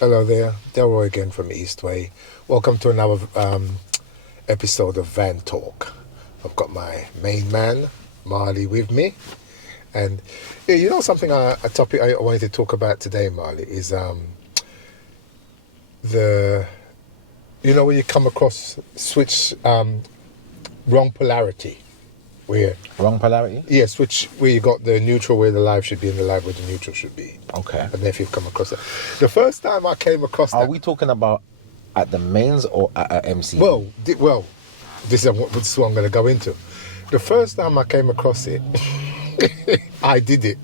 Hello there, Delroy again from Eastway. Welcome to another episode of Van Talk. I've got my main man, Marley, with me. And yeah, you know something, a topic I wanted to talk about today, Marley, is when you come across switch wrong polarity. Where Wrong polarity? yeah, switch where you got the neutral where the live should be and the live where the neutral should be. Okay. And if you've come across it. The first time I came across Are that, we talking about at the mains or at MC? this is what I'm going to go into. The first time I came across it, I did it.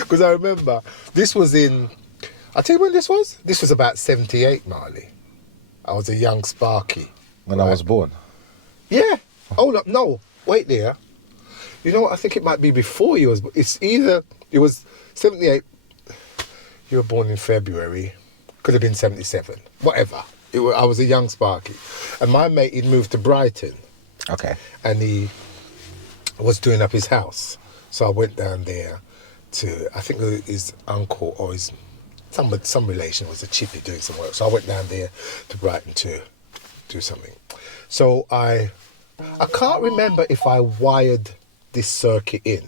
Because I remember, this was I'll tell you when this was. This was about 78, Marley. I was a young Sparky. When I was born. Yeah. Hold up. No. Wait there. You know what? I think it might be before you was. It was 78. You were born in February. Could have been 77. Whatever. I was a young Sparky. And my mate, he'd moved to Brighton. Okay. And he was doing up his house. So I went down there I think his uncle or some relation was a chippy doing some work. So I went down there to Brighton to do something. So I can't remember if I wired this circuit in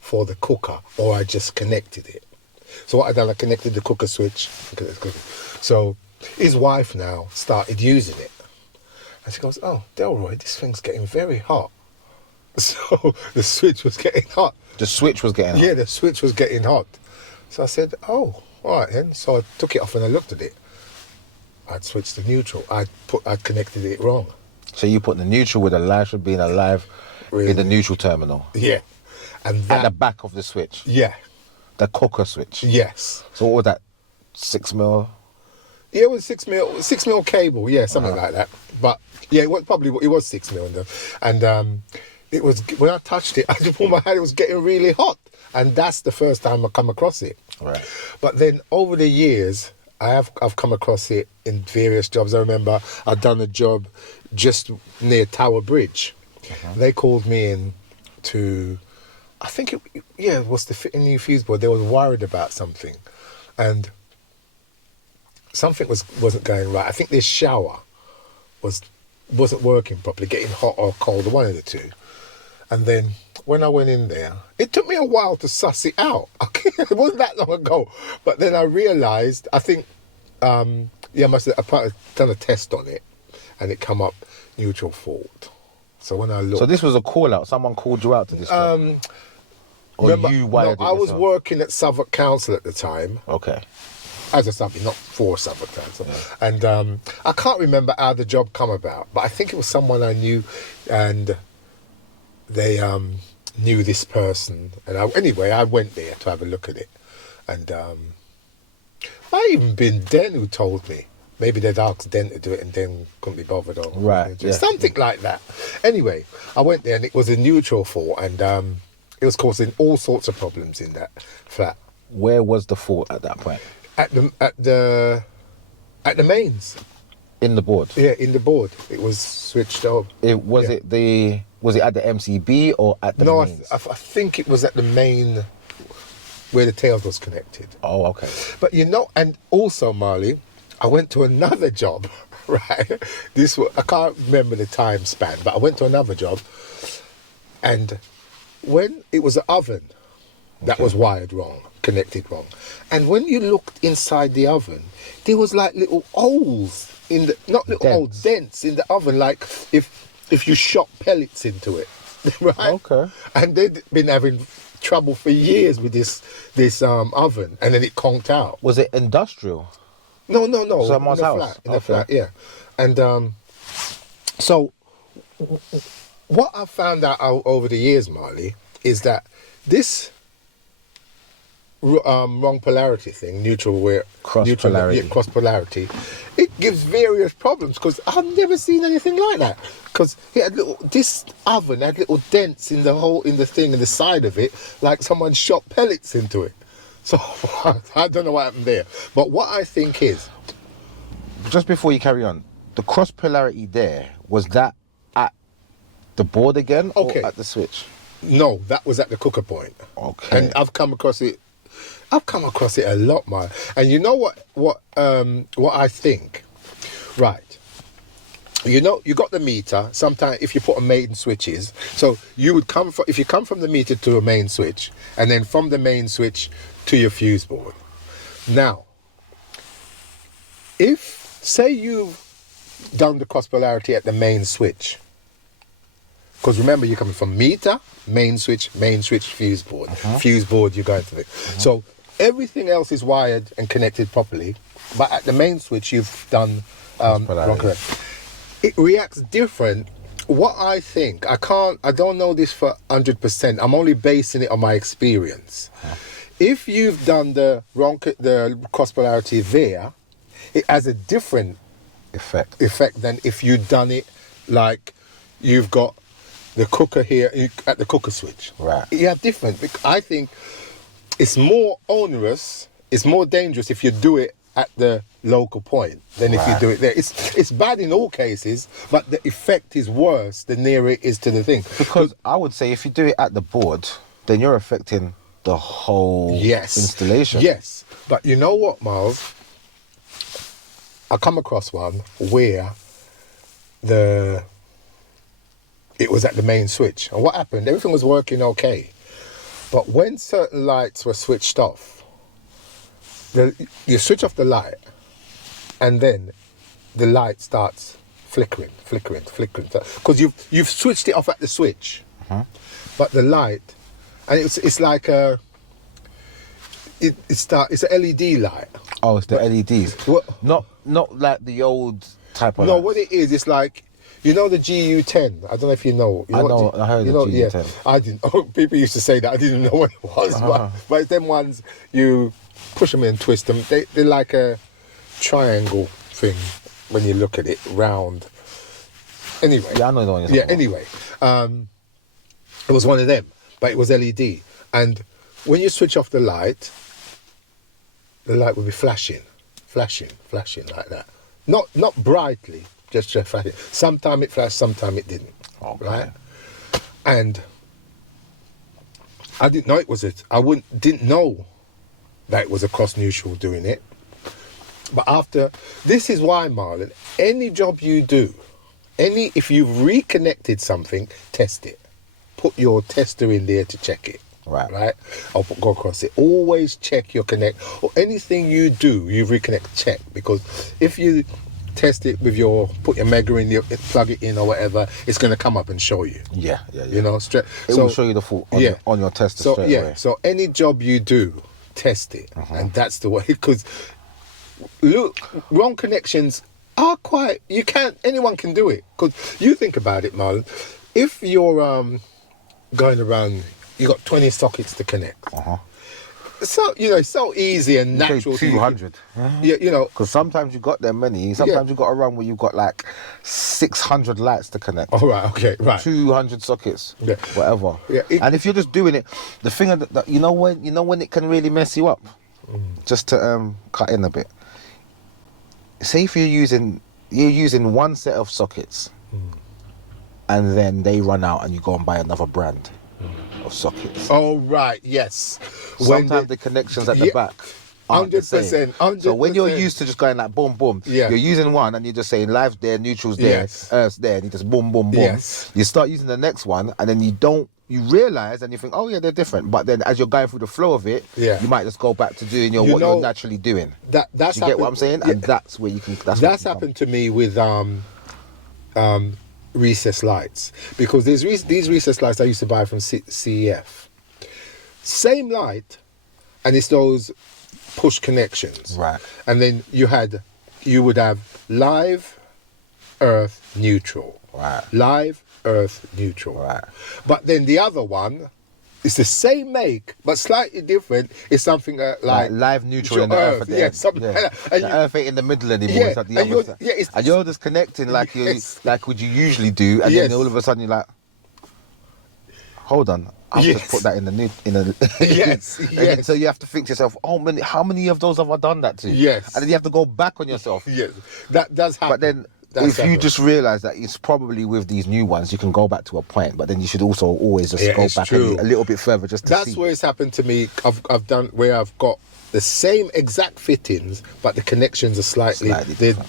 for the cooker or I just connected it. So what I done, I connected the cooker switch. So his wife now started using it. And she goes, "Oh, Delroy, this thing's getting very hot." So the switch was getting hot. The switch was getting hot? Yeah, the switch was getting hot. So I said, "Oh, all right then." So I took it off and I looked at it. I'd switched to neutral. I'd connected it wrong. So you put the neutral with the live should be in a live Really? in the neutral terminal. Yeah. And At the back of the switch. Yeah. The cooker switch. Yes. So what was that? 6 mil? Yeah, it was 6 mil cable, yeah, something like that. But yeah, it was 6 mil and it was, when I touched it, I just pulled my hand, it was getting really hot. And that's the first time I come across it. Right. But then over the years, I've come across it in various jobs. I remember I'd done a job just near Tower Bridge. They called me in to, I think it was to fit a new fuse board. They were worried about something, and something wasn't going right. I think their shower wasn't working properly, getting hot or cold, one of the two. And then when I went in there, it took me a while to suss it out. It wasn't that long ago. But then I realised, I think, I must have done a test on it, and it come up neutral fault. So when I looked... So this was a call out? Someone called you out to this job? Or remember, you wired it I was yourself? working at Southwark Council at the time. Okay. As a subby, not for Southwark Council. Yeah. And I can't remember how the job come about, but I think it was someone I knew, and they knew this person. And I went there to have a look at it. And might even been Den who told me. Maybe they'd asked Den to do it and Den couldn't be bothered. Or Right, yeah. Something like that. Anyway, I went there and it was a neutral fault, and it was causing all sorts of problems in that flat. Where was the fault at that point? At the mains. In the board? Yeah, in the board. It was switched off. Was it at the MCB or at the mains? I think it was at the main where the tails was connected. Oh, okay. But and also, Marley, I went to another job, right? I can't remember the time span, but I went to another job, and when it was an oven that was wired wrong, connected wrong, and when you looked inside the oven, there was like little holes dents in the oven, like if you shot pellets into it, right? Okay. And they'd been having trouble for years with this oven, and then it conked out. Was it industrial? No. Someone's house? In the flat, yeah. And so what I found out over the years, Marley, is that this wrong polarity thing, cross polarity, it gives various problems, because I've never seen anything like that. Because this oven had little dents in the thing in the side of it, like someone shot pellets into it. So I don't know what happened there. But what I think is, just before you carry on, the cross polarity there, was that at the board again or at the switch? No, that was at the cooker point. Okay. And I've come across it I've come across it a lot, man. And you know what I think? Right. You know, you got the meter. Sometimes if you put a main switches, so you would if you come from the meter to a main switch, and then from the main switch to your fuse board. Now, if say you've done the cross polarity at the main switch, because remember you're coming from meter, main switch, fuse board. Fuse board, you're going to the. So everything else is wired and connected properly, but at the main switch you've done wrong. It reacts different. What I think, I don't know this for 100%. I'm only basing it on my experience. If you've done the cross polarity there, it has a different effect than if you've done it like you've got the cooker here at the cooker switch. Right. You have different. I think it's more onerous, it's more dangerous if you do it at the local point than if you do it there. It's bad in all cases, but the effect is worse the nearer it is to the thing. Because I would say if you do it at the board, then you're affecting the whole installation. Yes, but you know what, Miles? I come across one where it was at the main switch, and what happened? Everything was working okay, but when certain lights were switched off, you switch off the light, and then the light starts flickering, because you've switched it off at the switch, but the light, and it's like it's an LED light. Oh, it's the LEDs. What? Not like the old type of. No, lights. what it is, it's like, you know the GU10. I don't know if you know. I know. I heard the GU10. Yeah, I didn't. Oh, people used to say that. I didn't know what it was, but it's them ones you push them and twist them. They're like a triangle thing when you look at it, round. Anyway. Yeah, I know the one you're talking about. Anyway, it was one of them, but it was LED, and when you switch off the light would be flashing like that. Not brightly, just flashing. Sometime it flashed, sometime it didn't. Okay. Right? And I didn't know it was didn't know that it was a cross neutral doing it. But this is why, Marlon, any job you do, if you've reconnected something, test it. Put your tester in there to check it. Right? I'll go across it. Always check your connect, or anything you do, you reconnect, check. Because if you test it with put your mega in, plug it in or whatever, it's going to come up and show you. Yeah. You know, straight. It will show you the fault on your tester straight away. So any job you do, test it. And that's the way, because look, wrong connections are anyone can do it. Because you think about it, Marlon, if you're going around, you got 20 sockets to connect. So, it's so easy and natural. 200. Yeah, Because sometimes you got them many. Sometimes you got a run where you've got like 600 lights to connect. Oh, right, okay, right. 200 sockets, whatever. Yeah, and if you're just doing it, the thing that you know when it can really mess you up. Just to cut in a bit. Say if you're using one set of sockets, and then they run out, and you go and buy another brand of sockets. Oh, right, yes. Sometimes the connections at the back aren't the same. 100%. So when you're used to just going like boom, boom, Yeah. you're using one and you're just saying live's there, neutral's there, Yes. earth's there, and you just boom, boom, boom. Yes. You start using the next one, and then you realise and you think, oh yeah, they're different. But then as you're going through the flow of it, Yeah. you might just go back to doing what you're naturally doing. That's Do you get what I'm saying? Yeah. And that's where you can. That's happened to me with recess lights, because there's these recess lights I used to buy from CEF. Same light, and it's those push connections. Right. And then you would have live, earth, neutral. Right. Live, earth, neutral. Right. But then the other one, it's the same make, but slightly different. It's something like live, neutral, and the earth at the end. something like that. And the earth ain't in the middle anymore. Yeah, It's at the and other side. it's- And you're just connecting like what you usually do, and Yes. then all of a sudden you're like, hold on, I've just Yes. put that in the Yes, And yes. so you have to think to yourself, how many of those have I done that to? Yes. And then you have to go back on yourself. Yes, that does happen. But then That's if you happened. just realise that it's probably with these new ones, you can go back to a point, but then you should also always just Yeah, go it's back true. a little bit further just to That's see. where it's happened to me. I've done where I've got the same exact fittings, but the connections are slightly they're different.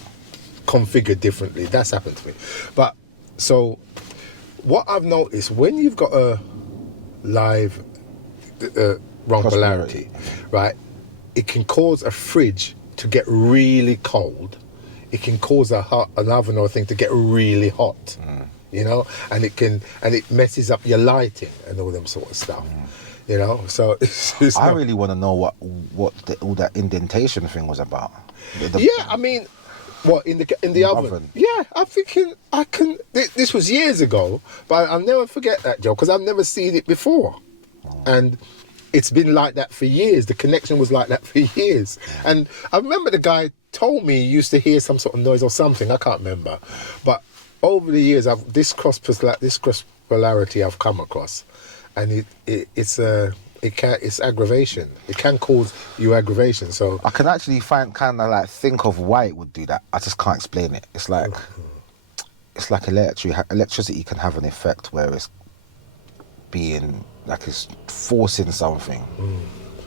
configured differently. That's happened to me. But so what I've noticed when you've got a live wrong Cross polarity, right? It can cause a fridge to get really cold. It can cause an oven or a thing to get really hot. You know, and it messes up your lighting and all them sort of stuff. You know, so it's I not- really want to know what all that indentation thing was about. yeah. I mean, what in the oven? oven. Yeah, I'm thinking I can. This was years ago, but I'll never forget that, Joe, because I've never seen it before, and it's been like that for years. The connection was like that for years, and I remember the guy told me he used to hear some sort of noise or something. I can't remember, but over the years, this cross polarity I've come across, and it's aggravation. It can cause you aggravation. So I can actually think of why it would do that. I just can't explain it. It's like electricity can have an effect where it's being like it's forcing something,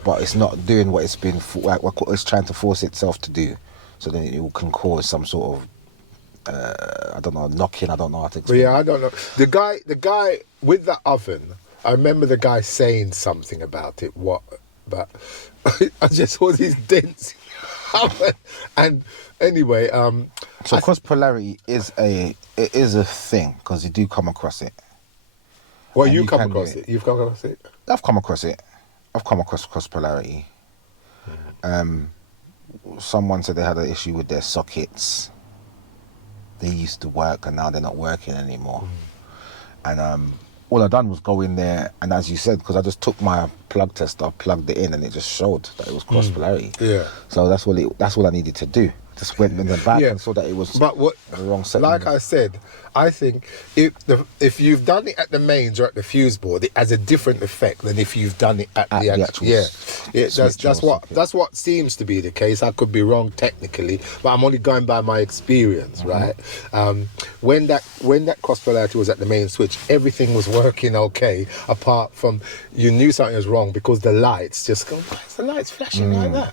but it's not doing what it's been what it's trying to force itself to do. So then it can cause some sort of I don't know, knocking. I don't know how to but explain. yeah, I don't know. The guy with the oven. I remember the guy saying something about it. What? But I just saw these dents. in the oven. And anyway, So cross polarity is a thing because you do come across it. well, And you you come can do across it. it. You've come across it. I've come across it. I've come across cross polarity. Someone said they had an issue with their sockets. They used to work and now they're not working anymore. And all I done was go in there, and as you said, because I just took my plug tester, plugged it in, and it just showed that it was cross polarity. Yeah. So that's all I needed to do. Just went in the back Yeah. and saw that it was But what? the wrong setting. Like I said, I think if you've done it at the mains or at the fuse board, it has a different effect than if you've done it at the actual. Yeah, switch or socket. that's what seems to be the case. I could be wrong technically, but I'm only going by my experience, right? When that cross polarity was at the main switch, everything was working okay, apart from you knew something was wrong because the lights just go. Why is the lights flashing like that?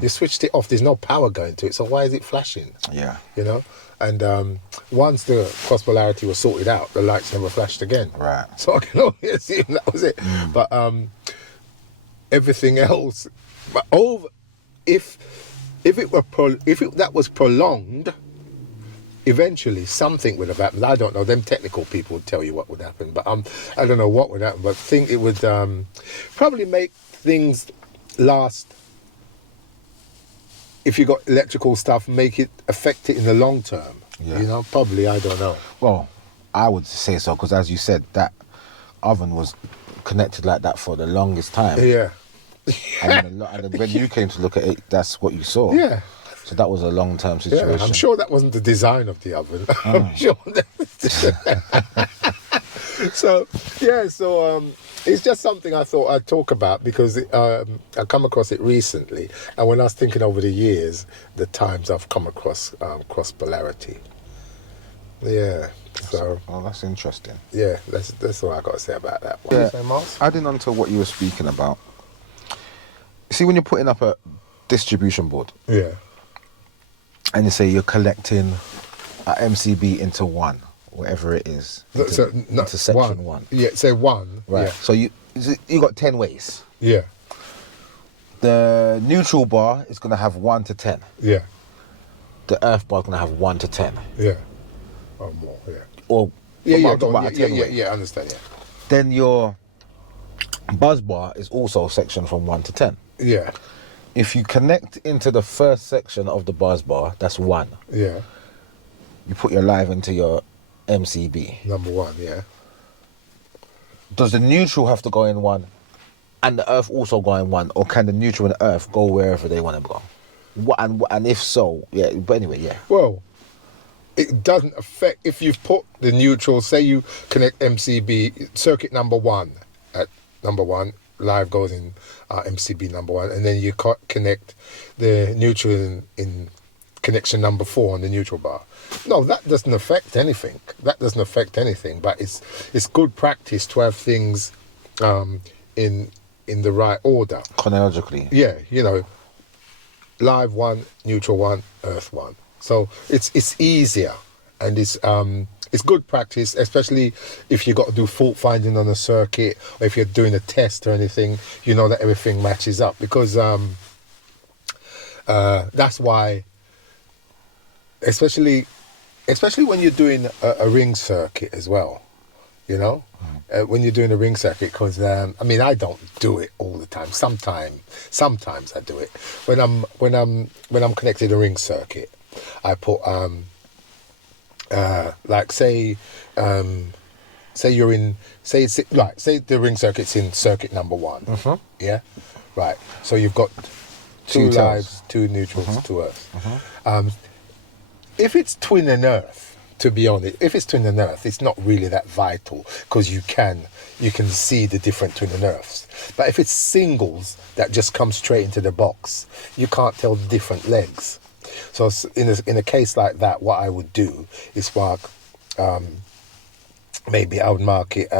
You switched it off. There's no power going to it, so why is it flashing? Yeah. You know, and once the cross polarity was sorted out, the lights never flashed again. Right. So I can only assume that was it. But everything else, but if that was prolonged, eventually something would have happened. I don't know. Them technical people would tell you what would happen, but I don't know what would happen. But I think it would probably make things last. If you got electrical stuff, make it affect it in the long term. Yeah. You know, probably, I don't know. Well, I would say so because, as you said, that oven was connected like that for the longest time. Yeah. And then when you came to look at it, that's what you saw. Yeah. So that was a long-term Yeah. situation. I'm sure that wasn't the design of the oven. I'm sure that. So it's just something I thought I'd talk about because I come across it recently, and when I was thinking over the years, the times I've come across cross polarity. Yeah. So Oh, that's interesting. yeah, that's all I got to say about that. What Yeah. you say, Miles? Adding on to what you were speaking about, see when you're putting up a distribution board Yeah. and you say you're collecting a MCB into one, whatever it is, into section one. Yeah, say one. Right. So you got 10 ways. Yeah. The neutral bar is going to have 1 to 10. Yeah. The earth bar is going to have 1 to 10. Yeah. Or more. Yeah. Or Yeah. I'm Yeah. talking Go on. about a Yeah. 10 Yeah. way. Yeah. I understand. Yeah. Then your buzz bar is also sectioned from 1 to 10. Yeah. If you connect into the first section of the buzz bar, that's 1. Yeah. You put your live into your MCB. Number one. Yeah. Does the neutral have to go in 1 and the earth also go in 1, or can the neutral and the earth go wherever they want to go? And if so, yeah. But anyway, yeah. Well, it doesn't affect if you've put the neutral. Say you connect MCB circuit number 1 at number 1. Live goes in MCB number 1, and then you connect the neutral in connection number 4 on the neutral bar. No, that doesn't affect anything. But it's good practice to have things in the right order. Chronologically. Yeah, live 1, neutral 1, earth 1. So it's easier, and it's good practice, especially if you got to do fault finding on a circuit, or if you're doing a test or anything, that everything matches up, because that's why, especially when you're doing a ring circuit as well, when you're doing a ring circuit, because I don't do it all the time. Sometimes I do it when I'm connected to a ring circuit. I put say the ring circuit's in circuit number 1. Yeah, right. So you've got 2 lives, 2 neutrals, 2 earths. If it's twin and earth, to be honest, it's not really that vital, because you can see the different twin and earths. But if it's singles that just come straight into the box, you can't tell the different legs. So in a case like that, what I would do is mark, maybe I would mark it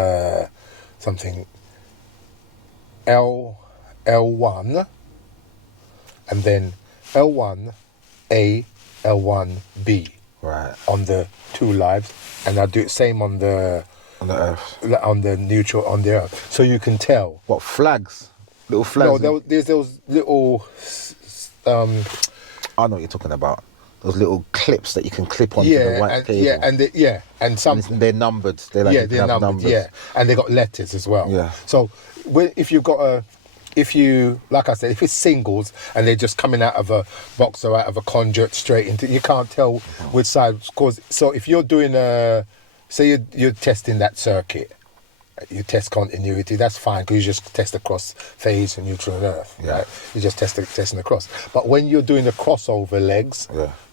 something L1, and then L1A, L1B, right, on the 2 lives, and I'll do it same on the earth, on the neutral, on the earth, so you can tell. What flags? Little flags? No, there's those little. I know what you're talking about. Those little clips that you can clip onto the white cable. And some they're numbered. They're numbered. Yeah, and they got letters as well. Yeah. So if you've got like I said, if it's singles and they're just coming out of a box or out of a conduit straight into, you can't tell which side. So if you're doing say you're testing that circuit, you test continuity, that's fine, because you just test across phase and neutral and earth, right? You just testing across. But when you're doing the crossover legs,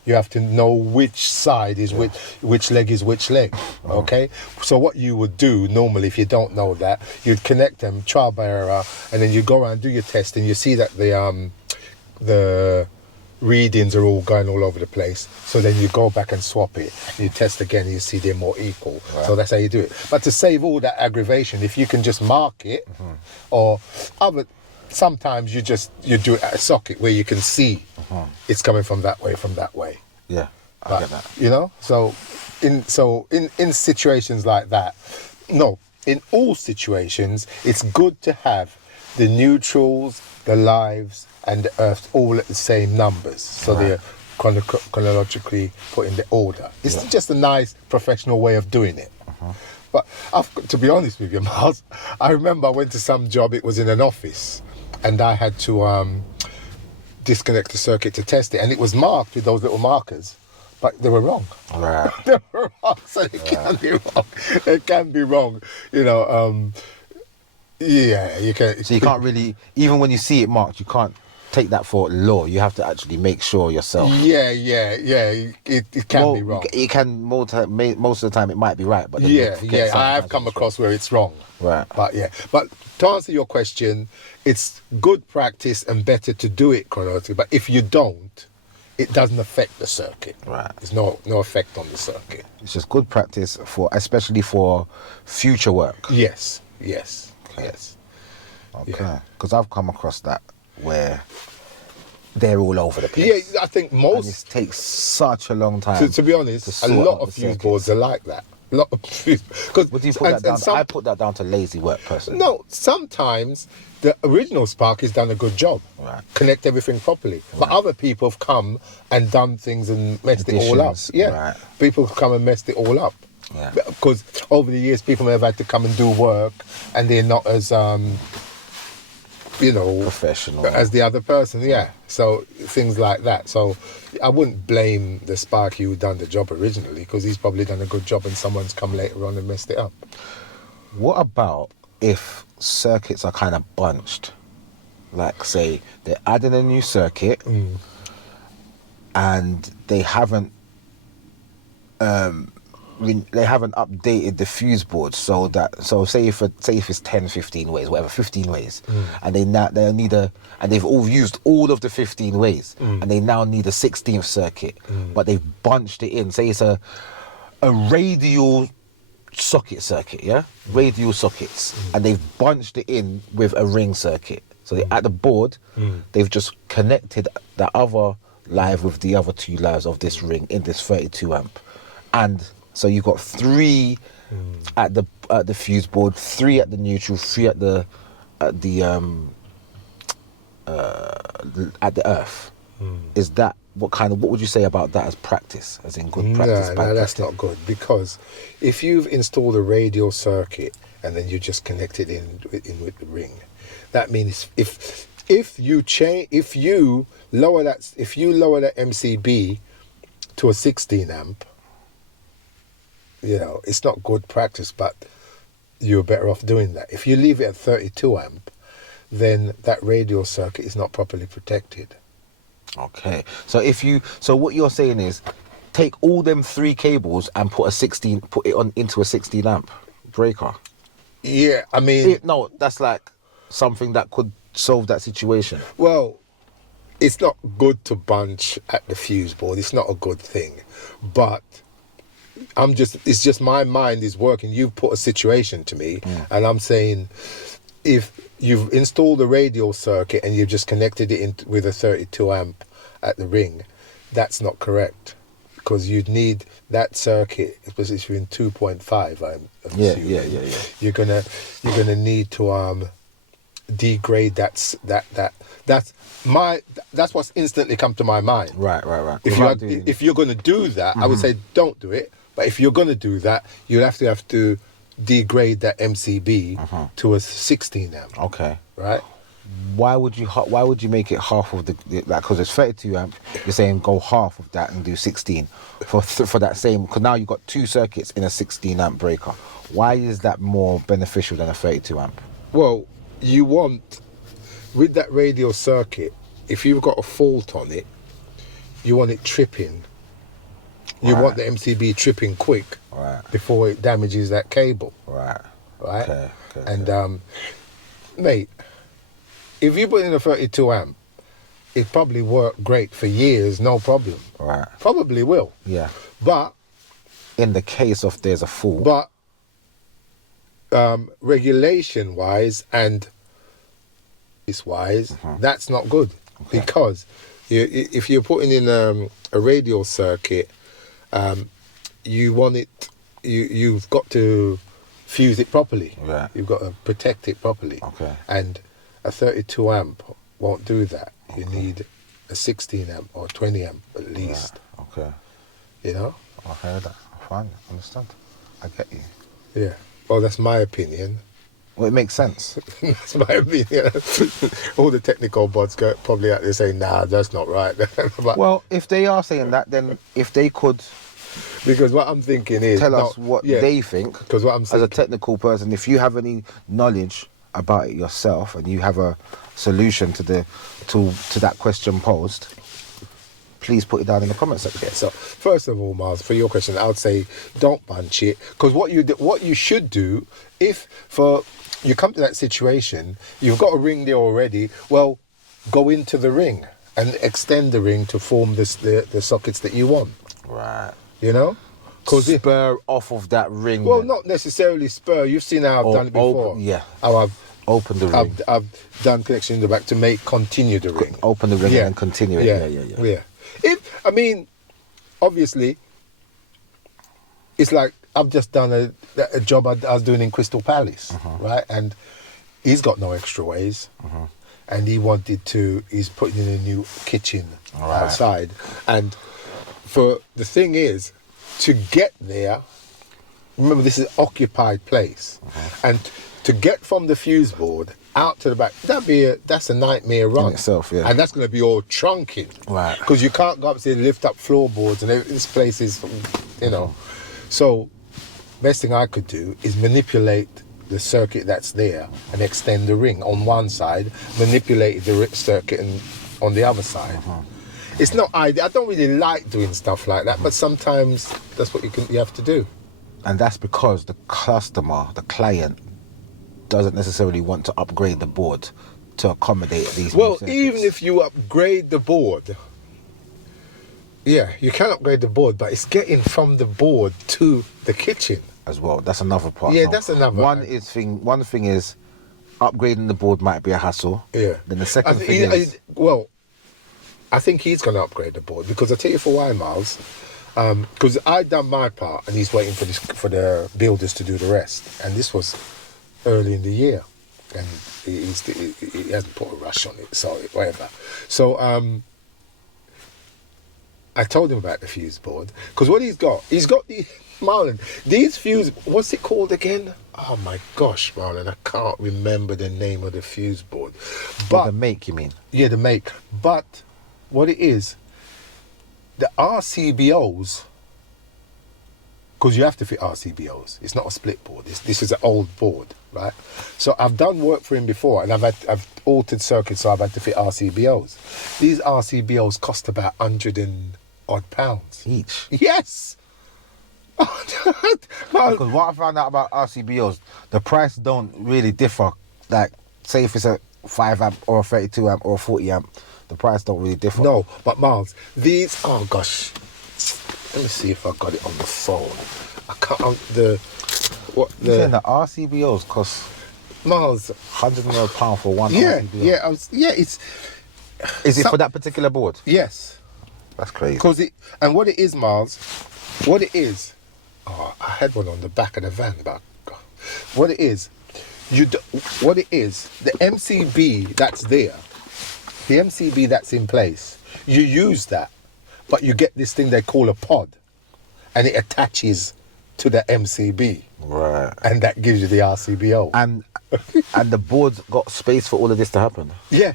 you have to know which side is which leg is which leg, okay? So what you would do normally, if you don't know that, you'd connect them trial by error, and then you go around, do your test, and you see that the readings are all going all over the place. So then you go back and swap it, you test again, and you see they're more equal. Right. So that's how you do it. But to save all that aggravation, if you can just mark it, or sometimes you do it at a socket where you can see it's coming from that way. Yeah, I get that. So in situations like that, in all situations, it's good to have the neutrals, the lives, and the earths all at the same numbers, so they're chronologically put in the order. It's just a nice professional way of doing it. But to be honest with you, Miles, I remember I went to some job, it was in an office, and I had to disconnect the circuit to test it, and it was marked with those little markers, but they were wrong. Right. They were wrong, so they can be wrong. They can be wrong, yeah, you can. So you can't really, even when you see it marked, you can't take that for law. You have to actually make sure yourself. Yeah. It can be wrong. It can most of the time it might be right, but I have come across where it's wrong. Right. But to answer your question, it's good practice and better to do it chronologically. But if you don't, it doesn't affect the circuit. Right. There's no effect on the circuit. It's just good practice especially for future work. Yes. Okay. Yes. Okay. Because I've come across that where they're all over the place. Yeah, I think and it takes such a long time. To be honest, a lot of fuse boards are like that. What do you put that down to? I put that down to lazy work personally. No, sometimes the original Spark has done a good job. Right. Connect everything properly. Right. But other people have come and done things and messed it all up. Yeah. Right. People have come and messed it all up. Yeah. Because over the years, people may have had to come and do work, and they're not as, professional as the other person. Yeah. So things like that. So I wouldn't blame the Sparky who done the job originally, because he's probably done a good job and someone's come later on and messed it up. What about if circuits are kind of bunched? Like, say, they're adding a new circuit and they haven't they haven't updated the fuse board, so say if it's 10, 15 ways, whatever, 15 ways, and they need and they've all used all of the 15 ways, and they now need a 16th circuit, but they've bunched it in. Say it's a radial circuit, yeah, radial sockets, and they've bunched it in with a ring circuit. So at the board, they've just connected the other live with the other two lives of this ring in this 32 amp, and so you've got 3 at the fuse board, 3 at the neutral, 3 at the earth. Is that what would you say about that as practice, as in good practice? No, that's not good, because if you've installed a radial circuit and then you just connect it in with the ring, that means if you lower that MCB to a 16 amp, you know, it's not good practice, but you're better off doing that. If you leave it at 32 amp, then that radial circuit is not properly protected. Okay, so what you're saying is, take all them 3 cables and put it on into a 16 amp breaker. Yeah, I mean, no, that's like something that could solve that situation. Well, it's not good to bunch at the fuse board. It's not a good thing, but it's just my mind is working. You've put a situation to me, and I'm saying, if you've installed a radial circuit and you've just connected it in with a 32 amp at the ring, that's not correct, because you'd need that circuit, especially if you're in 2.5. I'm assuming. Yeah. You're gonna need to degrade that's what's instantly come to my mind. Right. If you're going to do that, I would say don't do it. But if you're going to do that, you'll have to degrade that MCB to a 16 amp. Okay. Right. Why would you make it half of the because it's 32 amp? You're saying go half of that and do 16 for that same, because now you've got 2 circuits in a 16 amp breaker. Why is that more beneficial than a 32 amp? Well, you want, with that radial circuit, if you've got a fault on it, you want it tripping. You want the MCB tripping quick before it damages that cable. Right. Okay. And mate, if you put in a 32 amp, it probably worked great for years, no problem. Right. Probably will. Yeah. But in the case of there's a fault. But regulation wise and this wise, that's not good. Okay. Because if you're putting in a radial circuit, you want it, you've got to fuse it properly. Yeah. You've got to protect it properly. Okay. And a 32 amp won't do that. Okay. You need a 16 amp or 20 amp at least. Yeah. Okay. You know? I hear that. Fine. Understand. I get you. Yeah. Well, that's my opinion. Well, it makes sense. That's my opinion. All the technical bots go probably out there saying, nah, that's not right. But, well, if they are saying that, then if they could... Because what I'm thinking is... Tell us what they think. Because what I'm thinking, as a technical person, if you have any knowledge about it yourself and you have a solution to that question posed, please put it down in the comment section. So, first of all, Miles, for your question, I would say don't bunch it. Because what you should do, if you come to that situation, you've got a ring there already, well, go into the ring and extend the ring to form the sockets that you want. Right. You know? Spur off of that ring. Well, then. Not necessarily spur. You've seen how I've done it before. How I've opened the ring. I've done connection in the back to continue the ring. Open the ring and continue it. Yeah. Obviously, it's like I've just done a job I was doing in Crystal Palace, right? And he's got no extra ways. And he's putting in a new kitchen outside. And the thing is, to get there, remember this is an occupied place. And to get from the fuse board out to the back, that's a nightmare run. In itself, yeah. And that's going to be all trunking. Right. Because you can't go upstairs and lift up floorboards and this place is, you know. So, best thing I could do is manipulate the circuit that's there and extend the ring on one side, manipulate the circuit on the other side. It's not ideal. I don't really like doing stuff like that, but sometimes that's what you have to do. And that's because the customer, the client, doesn't necessarily want to upgrade the board to accommodate these new Well, circuits. even if you upgrade the board, yeah, you can upgrade the board, but it's getting from the board to the kitchen. As well, that's another part. Yeah, So that's another. One thing is upgrading the board might be a hassle. Yeah. Then the second thing is I think he's going to upgrade the board, because I tell you for why, Miles. Because I done my part and he's waiting for the builders to do the rest, and this was early in the year, and he hasn't put a rush on it, so whatever. So I told him about the fuse board, because what he's got the Marlon, these fuse, what's it called again? Oh my gosh, Marlon, I can't remember the name of the fuse board. But the make, you mean? Yeah, the make. But what it is, the RCBOs, because you have to fit RCBOs. It's not a split board. This is an old board, right? So I've done work for him before, and I've altered circuits, so I've had to fit RCBOs. These RCBOs cost about £100 and odd Each. Yes. Because what I found out about RCBOs, the price don't really differ. Like, say if it's a 5 amp or a 32 amp or a 40 amp, the price don't really differ. No, but Miles, these, oh gosh, let me see if I got it on the phone. I can't, You're saying the RCBOs cost Miles, £100 for one yeah, RCBO? it's, Is it for that particular board? yes. That's crazy. Because and what it is, Miles, what it is, I had one on the back of the van, but what it is, what it is, the MCB that's there, the MCB that's in place, you use that, but you get this thing they call a pod, and it attaches to the MCB. Right. And that gives you the RCBO. And the board's got space for all of this to happen. Yeah.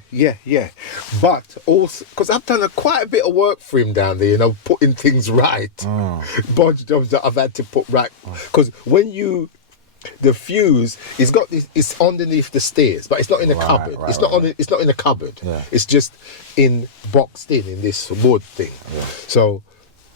But also, because I've done quite a bit of work for him down there, putting things right. Bunch of jobs that I've had to put right. Because the fuse, it's underneath the stairs, but it's not in a cupboard. It's not in a cupboard. Yeah. It's just boxed in this wood thing. Yeah. So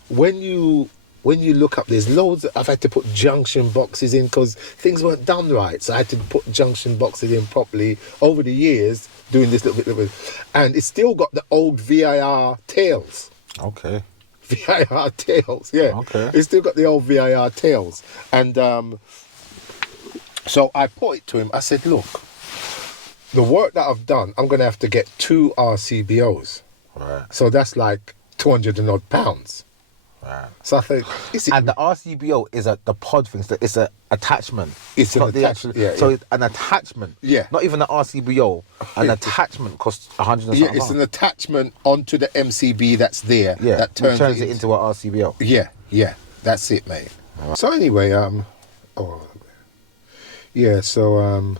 when you look up, there's loads. I've had to put junction boxes in because things weren't done right. So I had to put junction boxes in properly over the years, doing this little bit. And it's still got the old VIR tails. Okay. VIR tails, yeah. Okay. It's still got the old VIR tails. And so I put it to him. I said, look, the work that I've done, I'm going to have to get 2 RCBOs. Right. So that's like 200 and odd pounds. Right. So I think, and the RCBO is the pod thing. So it's an attachment. It's an not the attachment. actual. Yeah, so yeah. it's an attachment. Yeah. Not even an RCBO. An attachment costs 100 and yeah, something. it's an attachment onto the MCB that's there. Yeah. That turns turns it into an RCBO. Yeah. That's it, mate. So anyway, yeah. So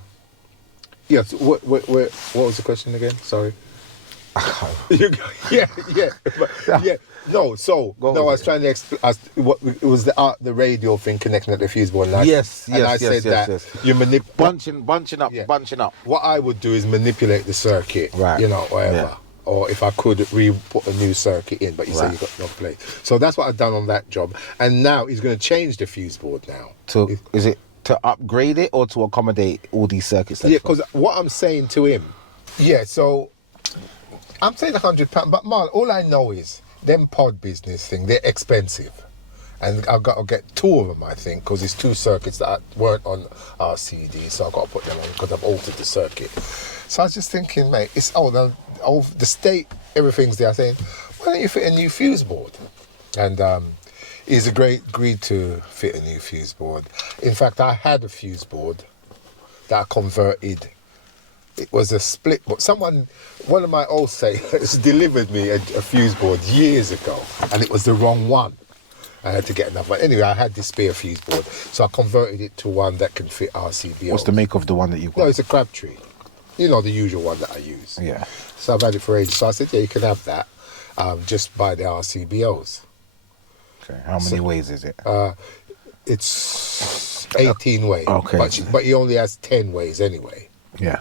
yeah. So what was the question again? Sorry. yeah. No, so I was trying to explain. It was the radio thing connecting at the fuse board. Yes. I said that you bunching up. What I would do is manipulate the circuit, right? Whatever. Yeah. Or if I could put a new circuit in, but you say you got no place. So that's what I've done on that job. And now he's going to change the fuse board now. Is it to upgrade it or to accommodate all these circuits? Yeah, because what I'm saying to him, so I'm saying £100, but Marl, all I know is them pod business thing, they're expensive. And I've got to get 2 of them, I think, because it's 2 circuits that weren't on our CD, so I've got to put them on because I've altered the circuit. So I was just thinking, mate, it's the state, everything's there. I'm saying, why don't you fit a new fuse board? And he's agreed to fit a new fuse board. In fact, I had a fuse board that I converted. It was a split board. One of my old sailors delivered me a fuse board years ago, and it was the wrong one. I had to get another one. Anyway, I had this spare fuse board, so I converted it to one that can fit RCBO. What's the make of the one that you got? No, it's a Crabtree. The usual one that I use. Yeah. So I've had it for ages. So I said, yeah, you can have that. Just buy the RCBOs. Okay. How many ways is it? It's 18 ways. Okay. But he only has 10 ways anyway. Yeah.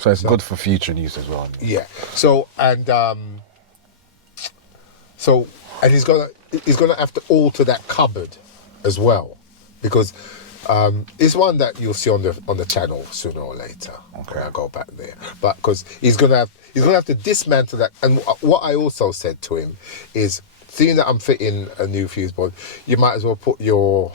So it's good for future use as well. Yeah. And he's gonna have to alter that cupboard as well. because it's one that you'll see on the channel sooner or later when I go back there. But because he's gonna have to dismantle that. And what I also said to him is, seeing that I'm fitting a new fuse board, you might as well put your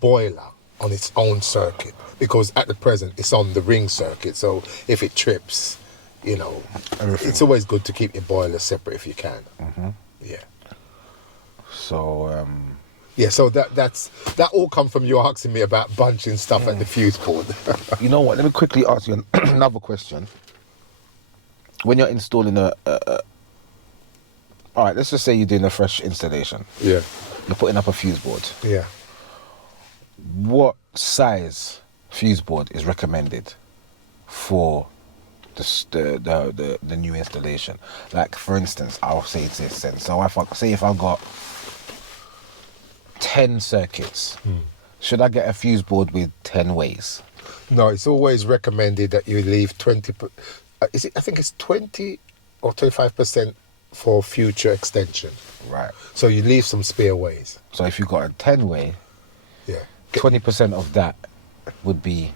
boiler on its own circuit, because at the present it's on the ring circuit. So if it trips, you know, it's always good to keep your boiler separate if you can. Yeah. So yeah, so that all come from you asking me about bunching stuff at the fuse board. you know what? Let me quickly ask you another question. When you're installing all right, let's just say you're doing a fresh installation. Yeah. You're putting up a fuse board. Yeah. What size fuse board is recommended for the new installation? Like, for instance, I'll say it's this then. So if I've got 10 circuits, should I get a fuse board with 10 ways? No, it's always recommended that you leave 20. I think it's 20 or 25% for future extension. Right. So you leave some spare ways. So if you've got a 10 way, Yeah. 20% of that would be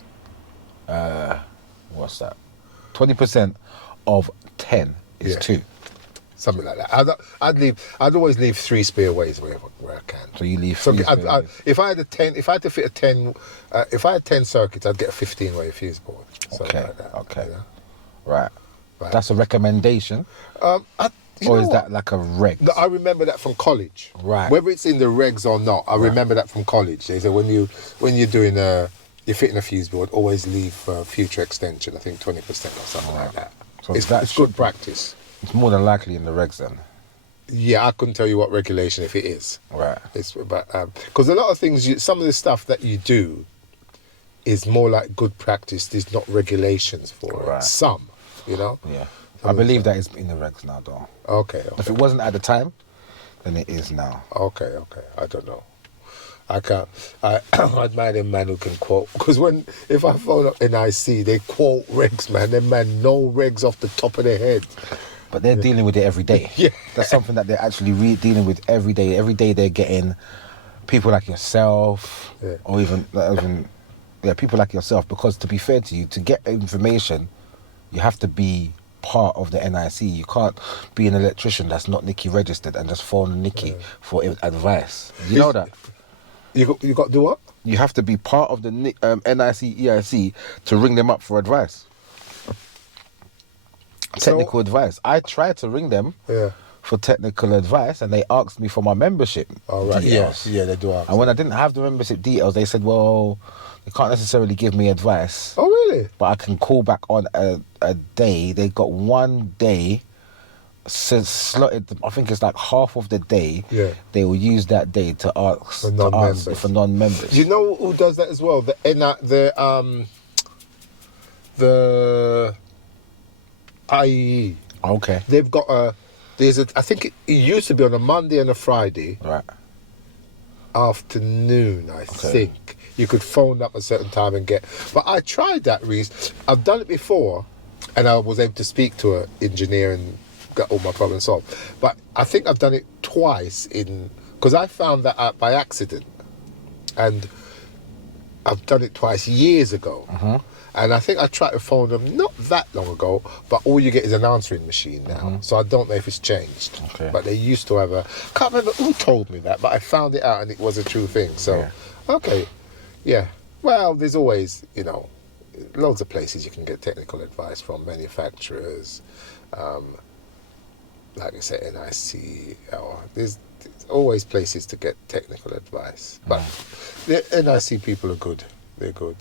what's that? 20% of 10 is Yeah. 2. Something like that. I'd always leave 3 spare ways where I can. So you leave So 3 spare ways. if I had to fit a 10, if I had 10 circuits, I'd get a 15-way fuse board. Something Okay, like that, okay. you know? Right. Right. That's a recommendation, You or know is what? that like a reg? No, I remember that from college. Right. Whether it's in the regs or not, I remember that from college. They said when you're doing you're fitting a fuse board, always leave future extension. I think 20% or something like that. So it's that good practice. It's more than likely in the regs then. Yeah, I couldn't tell you what regulation if it is. Right. It's but because a lot of things, some of the stuff that you do is more like good practice. There's not regulations for it. Right. Some, you know. Yeah. I believe that is in the regs now, though. Okay. If it wasn't at the time, then it is now. Okay. I don't know. I can't. I admire them man who can quote, because if I phone up NIC, they quote regs, man. Them man know regs off the top of their head. But they're dealing with it every day. Yeah. That's something that they're actually dealing with every day. Every day they're getting people like yourself, Yeah. or even people like yourself. Because to be fair to you, to get information, you have to be part of the NIC. You can't be an electrician that's not Nikki registered and just phone Nikki for advice. You know that? You got to do what? You have to be part of the NIC, EIC to ring them up for advice. Technical advice. I tried to ring them for technical advice, and they asked me for my membership details. Yes. Yeah, they do ask. And when I didn't have the membership details, they said, well, they can't necessarily give me advice, Oh, really? but I can call back on a day. They got one day slotted. I think it's like half of the day. Yeah. They will use that day to ask For non-members. for non-members. You know who does that as well? The IEE. Okay. They've got I think it used to be on a Monday and a Friday Right. afternoon, I think. You could phone up a certain time and get. But I tried that, Reese. I've done it before, and I was able to speak to an engineer and got all my problems solved. But I think I've done it twice because I found that out by accident, and I've done it twice years ago. And I think I tried to phone them not that long ago, but all you get is an answering machine now. So I don't know if it's changed. Okay. But they used to have can't remember who told me that, but I found it out and it was a true thing. So, okay. Yeah. Well, there's always, loads of places you can get technical advice from, manufacturers, like I said, NIC, or there's always places to get technical advice. But the NIC people are good. They're good.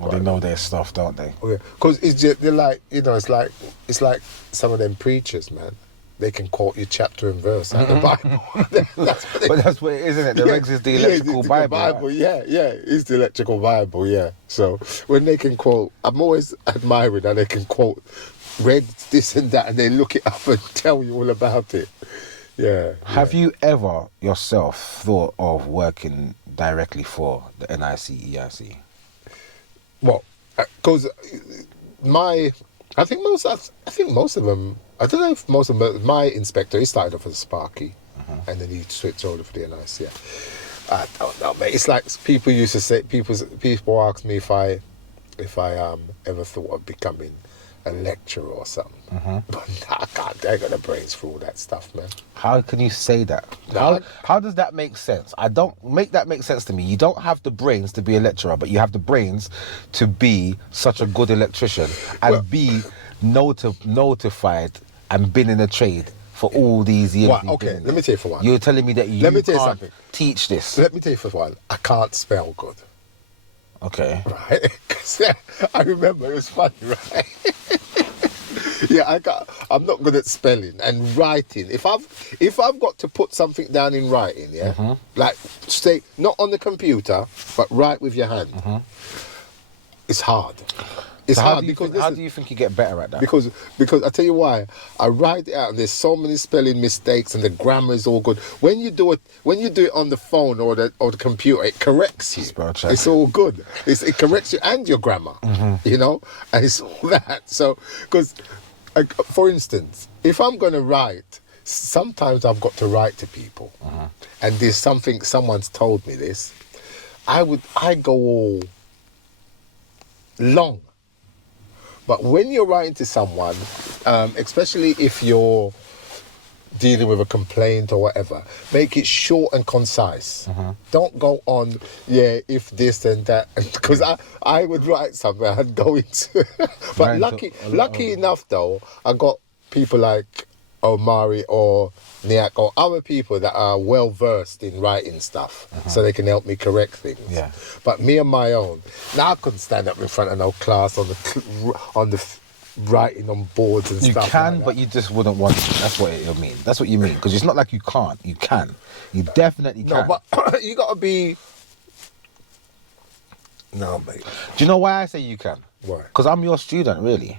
Well, they know their stuff, don't they? Because it's just, they're like, it's like some of them preachers, man. They can quote you chapter and verse out the Bible. But that's what it is, isn't it? The regs is the electrical Bible. Yeah, it's the electrical Bible, yeah. So when they can quote, I'm always admiring how they can quote regs, this and that, and they look it up and tell you all about it. Yeah. Have you ever yourself thought of working directly for the NIC, EIC? Well, because I think most of them. I don't know if most of them. My inspector, he started off as a Sparky, and then he switched over for the NIC. I don't know, mate. It's like people used to say. People ask me if I ever thought of becoming a lecturer or something. But nah, I can't. I got the brains for all that stuff, man. How can you say that? No, How does that make sense? I don't make that make sense to me. You don't have the brains to be a lecturer, but you have the brains to be such a good electrician and be notified and been in the trade for all these years. What? Okay, let me tell you for one. You're telling me that you Let me tell you can't something. teach this. Let me tell you for one. I can't spell good. Okay. Right? 'Cause, I remember it was funny, right? Yeah, I'm not good at spelling and writing. If I've got to put something down in writing, yeah, like say not on the computer, but write with your hand, it's hard. It's So hard because how do you think you get better at that? because I tell you why. I write it out and there's so many spelling mistakes and the grammar is all good. When you do it on the phone or the computer, it corrects you. Spell check. It's all good. It corrects you and your grammar. You know, and it's all that. So because, for instance, if I'm going to write, sometimes I've got to write to people, and there's something someone's told me this. I go all long. But when you're writing to someone, especially if you're dealing with a complaint or whatever, make it short and concise. Don't go on, if this and that, because I would write something, I'd go into. But lucky enough though, I got people like Omari or Niak or other people that are well versed in writing stuff, so they can help me correct things. Yeah. But me on my own, now I couldn't stand up in front of no class on the writing on boards and You stuff. can, like but that. you just wouldn't want to. That's what you mean. That's what you mean. Because it's not like you can't. You can. You definitely can. No, but you gotta be. No, mate. Do you know why I say you can? Why? Because I'm your student, really.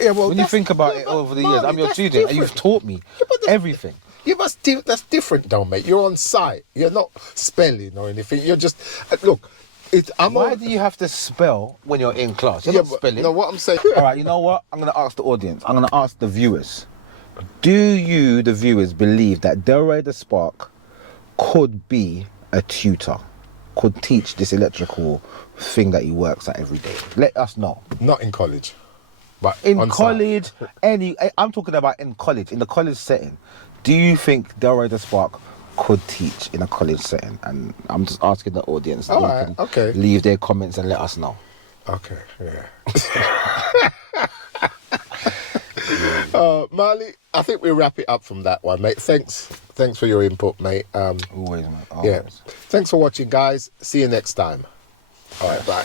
Yeah, well, When you think about it over the years, I'm your student and you've taught me everything. Yeah, but that's different, though, mate. You're on site. You're not spelling or anything. You're just look. Why do you have to spell when you're in class? You're Yeah, not but, spelling. no, what I'm saying. All right, you know what? I'm going to ask the audience. I'm going to ask the viewers. Do you, the viewers, believe that Delray the Spark could be a tutor? Could teach this electrical thing that he works at every day? Let us know. Not in college, but In on site. college, I'm talking about in college, in the college setting. Do you think Delray the Spark could teach in a college setting? And I'm just asking the audience. All They right, can okay. Leave their comments and let us know. Okay, yeah. Marley, I think we'll wrap it up from that one, mate. Thanks for your input, mate. Always, man. Always. Yeah. Thanks for watching, guys. See you next time. All right, bye.